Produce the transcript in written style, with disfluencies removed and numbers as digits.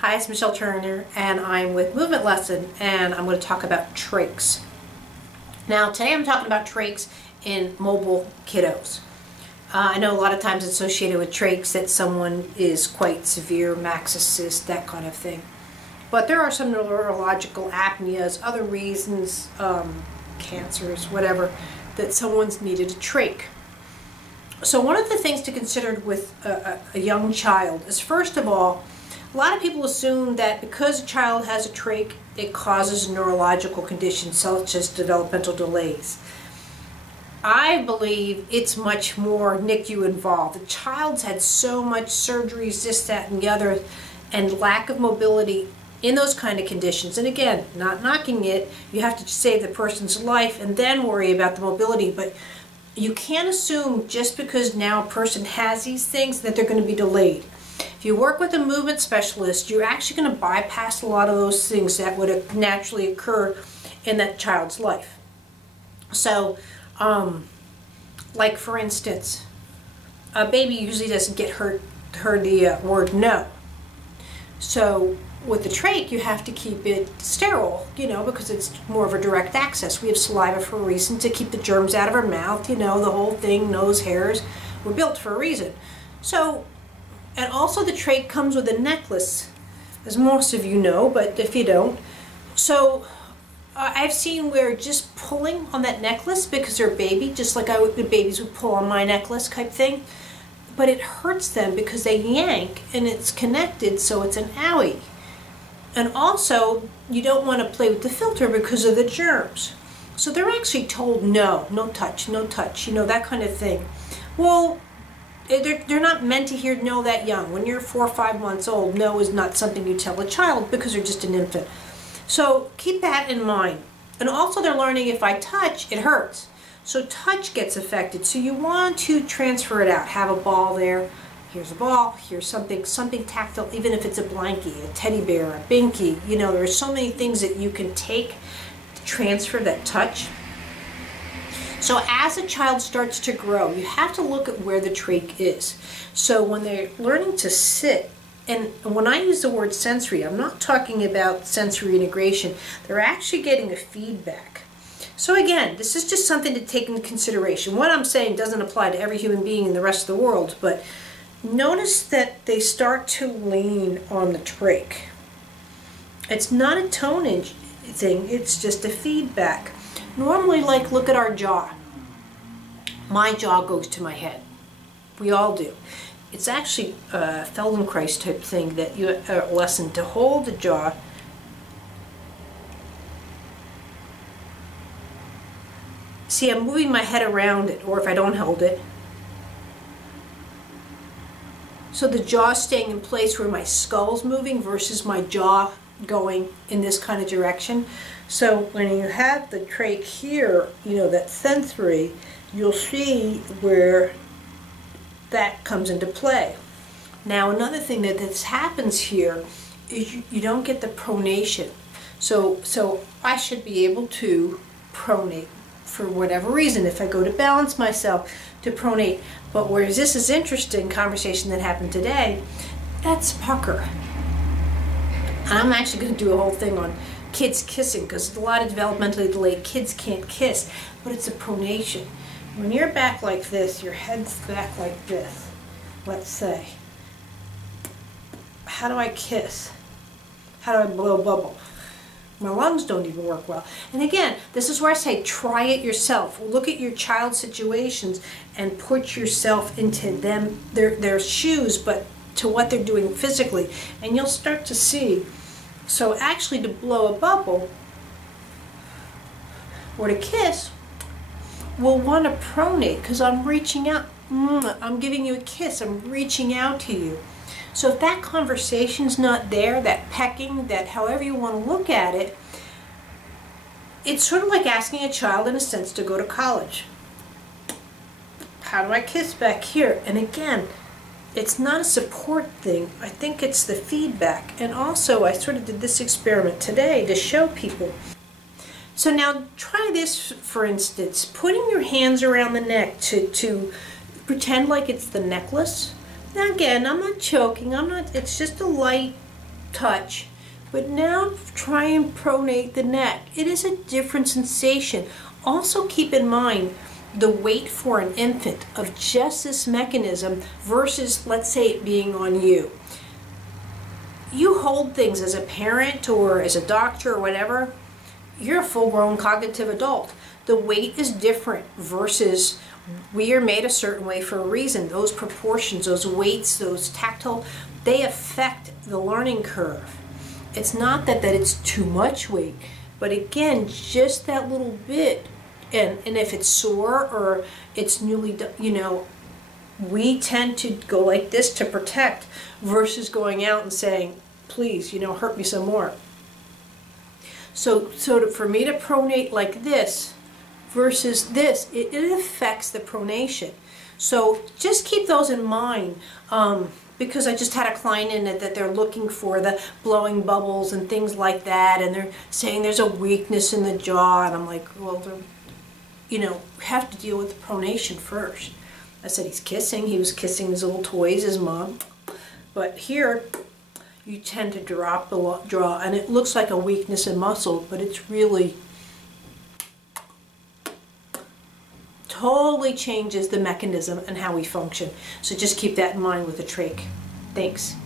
Hi, it's Michelle Turner, and I'm with Movement Lesson, and I'm going to talk about trachs. Now, today I'm talking about trachs in mobile kiddos. I know a lot of times it's associated with trachs that someone is quite severe, maxillary cyst, that kind of thing. But there are some neurological apneas, other reasons, cancers, whatever, that someone's needed a trach. So one of the things to consider with a young child is, first of all, a lot of people assume that because a child has a trach, it causes neurological conditions such as developmental delays. I believe it's much more NICU involved. The child's had so much surgeries, this, that, and the other, and lack of mobility in those kind of conditions. And again, not knocking it, you have to save the person's life and then worry about the mobility. But you can't assume just because now a person has these things that they're going to be delayed. If you work with a movement specialist, you're actually going to bypass a lot of those things that would naturally occur in that child's life. So, like for instance, a baby usually doesn't get heard the word no. So with the trach, you have to keep it sterile, because it's more of a direct access. We have saliva for a reason, to keep the germs out of our mouth, the whole thing, nose hairs. We're built for a reason. So, and also the trach comes with a necklace, as most of you know, but if you don't. So I've seen where just pulling on that necklace, because they're a baby, just like the babies would pull on my necklace type thing, but it hurts them because they yank and it's connected, so it's an owie. And also, you don't want to play with the filter because of the germs. So they're actually told no touch, that kind of thing. Well, they're not meant to hear no that young. When you're 4 or 5 months old, no is not something you tell a child because they're just an infant. So keep that in mind. And also they're learning if I touch, it hurts. So touch gets affected. So you want to transfer it out. Have a ball there. Here's a ball. Here's something tactile, even if it's a blankie, a teddy bear, a binky. There are so many things that you can take to transfer that touch. So as a child starts to grow, you have to look at where the trach is. So when they're learning to sit, and when I use the word sensory, I'm not talking about sensory integration. They're actually getting a feedback. So again, this is just something to take into consideration. What I'm saying doesn't apply to every human being in the rest of the world, but notice that they start to lean on the trach. It's not a tone thing, it's just a feedback. Normally, look at our jaw. My jaw goes to my head. We all do. It's actually a Feldenkrais type thing that you lesson to hold the jaw. See, I'm moving my head around it, or if I don't hold it. So the jaw's staying in place where my skull's moving versus my jaw going in this kind of direction. So when you have the trach here, that sensory, you'll see where that comes into play. Now another thing that happens here is you don't get the pronation. So I should be able to pronate for whatever reason if I go to balance myself to pronate. But whereas this is interesting conversation that happened today, that's pucker. And I'm actually going to do a whole thing on kids kissing, because a lot of developmentally delayed kids can't kiss, but it's a pronation. When you're back like this, your head's back like this, let's say. How do I kiss? How do I blow a bubble? My lungs don't even work well. And again, this is where I say try it yourself. Look at your child's situations and put yourself into their shoes, but to what they're doing physically, and you'll start to see. So actually, to blow a bubble or to kiss, we'll want to pronate, because I'm reaching out. I'm giving you a kiss. I'm reaching out to you. So if that conversation's not there, that pecking, that however you want to look at it, it's sort of like asking a child, in a sense, to go to college. How do I kiss back here? And again, it's not a support thing. I think it's the feedback. And also, I sort of did this experiment today to show people. So now try this, for instance, putting your hands around the neck to pretend like it's the necklace. Now again, I'm not choking, it's just a light touch. But now try and pronate the neck. It is a different sensation. Also keep in mind the weight for an infant of just this mechanism versus, let's say, it being on you. You hold things as a parent or as a doctor or whatever, you're a full-grown cognitive adult. The weight is different versus we are made a certain way for a reason. Those proportions, those weights, those tactile, they affect the learning curve. It's not that it's too much weight, but again, just that little bit, and if it's sore or it's newly, we tend to go like this to protect versus going out and saying, please, hurt me some more. So for me to pronate like this versus this, it affects the pronation. So just keep those in mind. Because I just had a client in it that they're looking for the blowing bubbles and things like that, and they're saying there's a weakness in the jaw, and I'm like, well, have to deal with the pronation first. I said he's kissing. He was kissing his little toys, his mom. But here, you tend to drop the jaw, and it looks like a weakness in muscle, but it's really totally changes the mechanism and how we function. So just keep that in mind with the trach. Thanks.